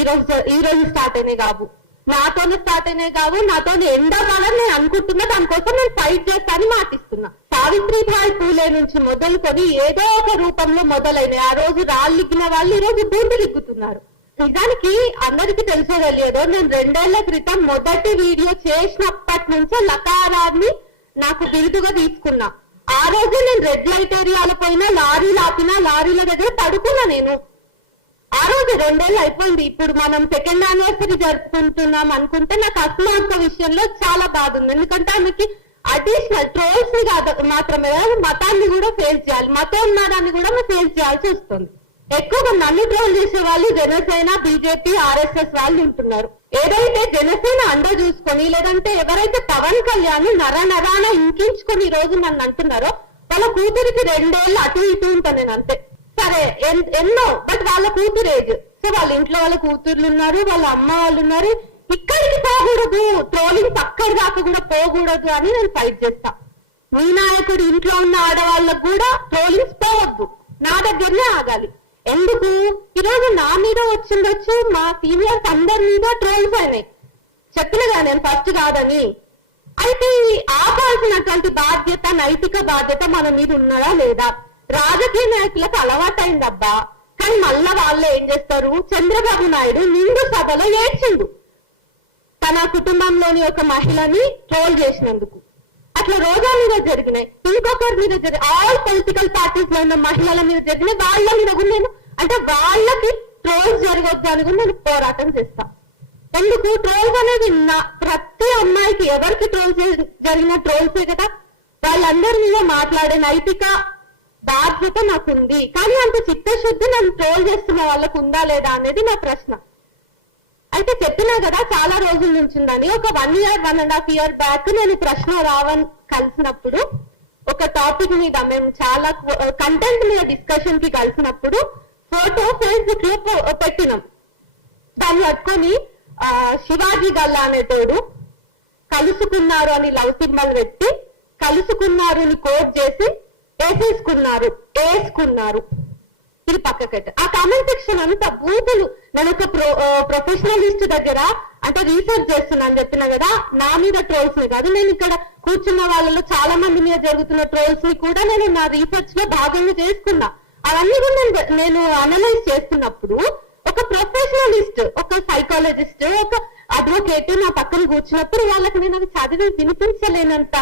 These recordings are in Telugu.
ఈ రోజు స్టార్ట్ అయినాయి కావు, నాతోనే స్టార్ట్ అయినాయి కావు, నాతో ఎండాకాలం నేను అనుకుంటున్నా, దానికోసం నేను ఫైట్ చేస్తానని మాటిస్తున్నా. సావిత్రిబాయి పూలే నుంచి మొదలుకొని ఏదో ఒక రూపంలో మొదలైనవి. ఆ రోజు రాళ్ళిగ్గిన వాళ్ళు ఈ రోజు బూందులు ఇక్కుతున్నారు. నిజానికి అందరికి తెలిసో తెలియదో, నేను 2 ఏళ్ల క్రితం మొదటి వీడియో చేసినప్పటి నుంచే లకారాన్ని నాకు బిరుదుగా తీసుకున్నా. ఆ రోజు నేను రెడ్ లైట్ ఏరియాల పైన లారీలు ఆపినా, లారీల దగ్గర పడుకున్నా. నేను ఆ రోజు 2 ఏళ్ళు అయిపోయింది. ఇప్పుడు మనం 2nd యానివర్సరీ జరుపుకుంటున్నాం అనుకుంటే నాకు అస్మాక విషయంలో చాలా బాధ ఉంది. ఎందుకంటే ఆమెకి అడిషనల్ ట్రోల్స్ ని మాత్రమే మతాన్ని కూడా ఫేస్ చేయాలి, మతోన్మాదాన్ని కూడా ఫేస్ చేయాల్సి వస్తుంది. ఎక్కువగా నన్ను ట్రోల్ చేసే వాళ్ళు జనసేన, బీజేపీ, ఆర్ఎస్ఎస్ వాళ్ళు ఉంటున్నారు. ఏదైతే జనసేన అండ చూసుకొని, లేదంటే ఎవరైతే పవన్ కళ్యాణ్ నరాన ఇంకించుకొని ఈ రోజు నన్ను అంటున్నారో, వాళ్ళ కూతురికి 2 ఏళ్ళు అటు ఇటు ఉంటాను నేను అంతే. సరే ఎన్నో, బట్ వాళ్ళ కూతురు ఏజ్. సో వాళ్ళ ఇంట్లో వాళ్ళ కూతుర్లు ఉన్నారు, వాళ్ళ అమ్మ వాళ్ళు ఉన్నారు. ఇక్కడికి పోకూడదు, ట్రోలింగ్ అక్కడి దాకా కూడా పోకూడదు అని నేను ఫైట్ చేస్తా. మీ నాయకుడు ఇంట్లో ఉన్న ఆడవాళ్ళకు కూడా ట్రోలింగ్స్ పోవద్దు, నా దగ్గరనే ఆగాలి. ఎందుకు ఈ రోజు నా మీద వచ్చిండొచ్చు, మా సీనియర్స్ అందరి మీద ట్రోల్స్ అయినాయి. చెప్పినగా నేను ఫస్ట్ కాదని. అయితే ఆపాల్సినటువంటి బాధ్యత, నైతిక బాధ్యత మన మీద ఉన్నదా లేదా? రాజకీయ నాయకులకు అలవాటైందబ్బా. కానీ మళ్ళా వాళ్ళు ఏం చేస్తారు? చంద్రబాబు నాయుడు నిండు సభలో ఏడ్చిండు తన కుటుంబంలోని ఒక మహిళని ట్రోల్ చేసినందుకు. అట్లా రోజా మీద జరిగినాయి, ఇంకొకరి మీద జరిగిన, ఆల్ పొలిటికల్ పార్టీస్ లో ఉన్న మహిళల మీద జరిగినాయి. వాళ్ళ మీద కూడా నేను, అంటే వాళ్ళకి ట్రోల్స్ జరగొద్దు అని కూడా నేను పోరాటం చేస్తా. ఎందుకు? ట్రోల్స్ అనేది ప్రతి అమ్మాయికి, ఎవరికి ట్రోల్స్ జరిగిన ట్రోల్సే కదా. వాళ్ళందరి మీద మాట్లాడే నైతిక బాధ్యత నాకుంది. కానీ అంత చిత్తశుద్ధి నన్ను ట్రోల్ చేస్తున్న వాళ్ళకు ఉందా లేదా అనేది నా ప్రశ్న. అయితే చెప్పినా కదా చాలా రోజుల నుంచి ఉందని. ఒక 1 year 1.5 year బ్యాక్ నేను ప్రశ్న రావణ్ కలిసినప్పుడు ఒక టాపిక్ మీద, మేము చాలా కంటెంట్ మీద డిస్కషన్ కి కలిసినప్పుడు ఫోటో ఫేస్బుక్ లో పెట్టినాం. దాన్ని పట్టుకొని శివాజీ గల్లా అనేటోడు కలుసుకున్నారు అని లవ్ సింబల్ పెట్టి, కలుసుకున్నారు అని కోట్ చేసి వేసుకున్నారు ఇది పక్కకెట్ట. ఆ కామెంట్ సెక్షన్ అంతా బూతులు. నేను ఒక ప్రొఫెషనలిస్ట్ దగ్గర అంటే రీసెర్చ్ చేస్తున్నాను చెప్పిన కదా, నా మీద ట్రోల్స్ ని కాదు, నేను ఇక్కడ కూర్చున్న వాళ్ళలో చాలా మంది మీద జరుగుతున్న ట్రోల్స్ ని కూడా నేను నా రీసెర్చ్ లో భాగంగా చేసుకున్నా. అవన్నీ కూడా నేను అనలైజ్ చేస్తున్నప్పుడు ఒక ప్రొఫెషనలిస్ట్, ఒక సైకాలజిస్ట్, ఒక అడ్వకేట్ నా పక్కన కూర్చున్నప్పుడు వాళ్ళకి నేను అది చదివి వినిపించలేనంత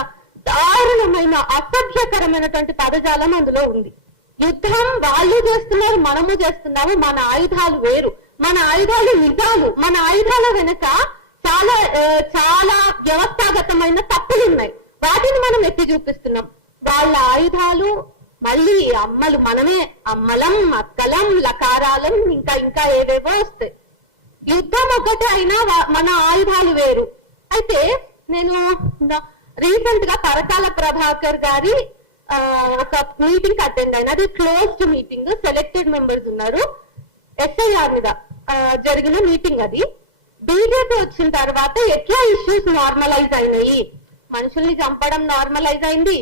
దారుణమైన అసభ్యకరమైనటువంటి పదజాలం అందులో ఉంది. యుద్ధం వాళ్ళు చేస్తున్నారు, మనము చేస్తున్నాము. మన ఆయుధాలు వేరు, మన ఆయుధాలు నిజాలు. మన ఆయుధాల వెనుక చాలా చాలా వ్యవస్థాగతమైన తప్పులు ఉన్నాయి, వాటిని మనం ఎత్తి చూపిస్తున్నాం. వాళ్ళ ఆయుధాలు మళ్ళీ అమ్మలు మనమే, అమ్మలం, అక్కలం, లకారాలం, ఇంకా ఏవేవో వస్తాయి. యుద్ధం ఒకటి అయినా మన ఆయుధాలు వేరు. అయితే నేను రీసెంట్ గా పరకాల ప్రభాకర్ గారి ఒక మీటింగ్ అటెండ్ అయినా. అది క్లోజ్డ్ మీటింగ్, సెలెక్టెడ్ మెంబర్స్ ఉన్నారు. ఎస్ఐఆర్ మీద జరిగిన మీటింగ్ అది. బీజేపీ వచ్చిన తర్వాత ఎట్లా ఇష్యూస్ నార్మలైజ్ అయినాయి, మనుషుల్ని చంపడం నార్మలైజ్ అయింది,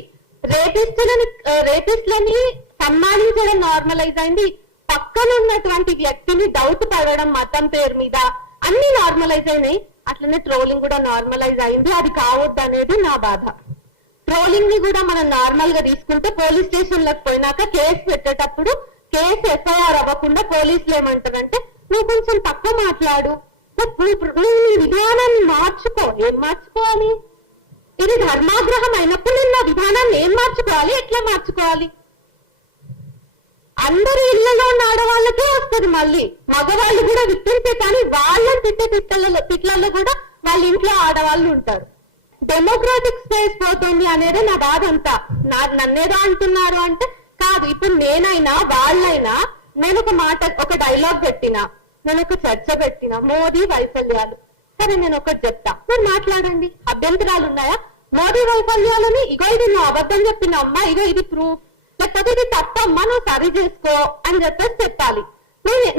రేపిస్టులని సన్మానించడం నార్మలైజ్ అయింది, పక్కన ఉన్నటువంటి వ్యక్తిని డౌట్ పడడం మతం పేరు మీద, అన్ని నార్మలైజ్ అయినాయి. అట్లనే ట్రోలింగ్ కూడా నార్మలైజ్ అయింది. అది కావద్దు అనేది నా బాధ. ట్రోలింగ్ ని కూడా మనం నార్మల్ గా తీసుకుంటే, పోలీస్ స్టేషన్లకు పోయినాక కేసు పెట్టేటప్పుడు కేసు ఎఫ్ఐఆర్ అవ్వకుండా పోలీసులు ఏమంటారంటే, నువ్వు కొంచెం తక్కువ మాట్లాడు, నువ్వు నీ విధానాన్ని మార్చుకో. ఏం మార్చుకోవాలి? ఇది ధర్మాగ్రహం అయినప్పుడు నేను నా విధానాన్ని ఏం మార్చుకోవాలి, ఎట్లా మార్చుకోవాలి? అందరి ఇళ్లలో ఉన్న ఆడవాళ్ళకే వస్తుంది. మళ్ళీ మగవాళ్ళు కూడా విట్టించే, కానీ వాళ్ళని తిట్లలో కూడా వాళ్ళ ఇంట్లో ఆడవాళ్ళు ఉంటారు. డెమోక్రాటిక్ స్పేస్ పోతుంది అనేది నా బాధ అంతా. నన్నేదో అంటున్నారు అంటే కాదు. ఇప్పుడు నేనైనా వాళ్ళైనా, నేను ఒక డైలాగ్ పెట్టినా, నేను ఒక చర్చ పెట్టినా, మోదీ వైఫల్యాలు. సరే నేను ఒకటి చెప్తా, మీరు మాట్లాడండి. అభ్యంతరాలు ఉన్నాయా? మోదీ వైఫల్యాలని, ఇగో ఇది నువ్వు అబద్ధం చెప్పిన అమ్మా, ఇగో ఇది ప్రూఫ్, లేకపోతే ఇది తప్పమ్మా, నువ్వు సరి చేసుకో అని చెప్పేసి చెప్పాలి.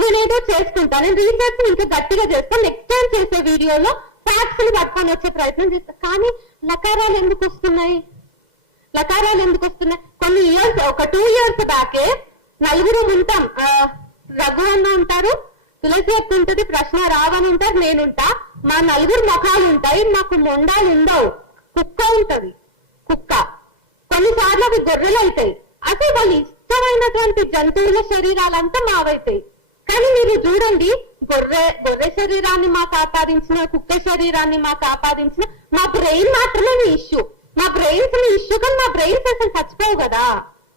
నేనేదో చేసుకుంటా, నేను రీసెర్చ్ ఇంకా గట్టిగా చేస్తాను. నెక్స్ట్ టైం చేసే వీడియోలో ఫ్యాక్ట్స్ ని పట్టుకొని వచ్చే ప్రయత్నం చేస్తా. కానీ లకారాలు ఎందుకు వస్తున్నాయి? కొన్ని ఇయర్స్, ఒక 2 years బ్యాకే నలుగురు ఉంటాం. రఘు అన్న ఉంటారు, తులసి ఎట్టుంటది, ప్రశ్న రావని ఉంటారు, నేనుంటా, మా నలుగురు ముఖాలు ఉంటాయి, మాకు మొండాలు ఉండవు. కుక్క ఉంటది, కుక్క కొన్నిసార్లు అవి గొర్రెలు అవుతాయి. అసలు వాళ్ళు ఇష్టమైనటువంటి జంతువుల శరీరాలంతా మావైతాయి. కానీ మీరు చూడండి, గొర్రె శరీరాన్ని మాకు ఆపాదించిన, కుక్క శరీరాన్ని మాకు ఆపాదించిన, మా బ్రెయిన్ మాత్రమే మీ ఇష్యూ. మా బ్రెయిన్స్ మీ ఇష్యూ, కానీ మా బ్రెయిన్స్ అసలు చచ్చిపోవు కదా.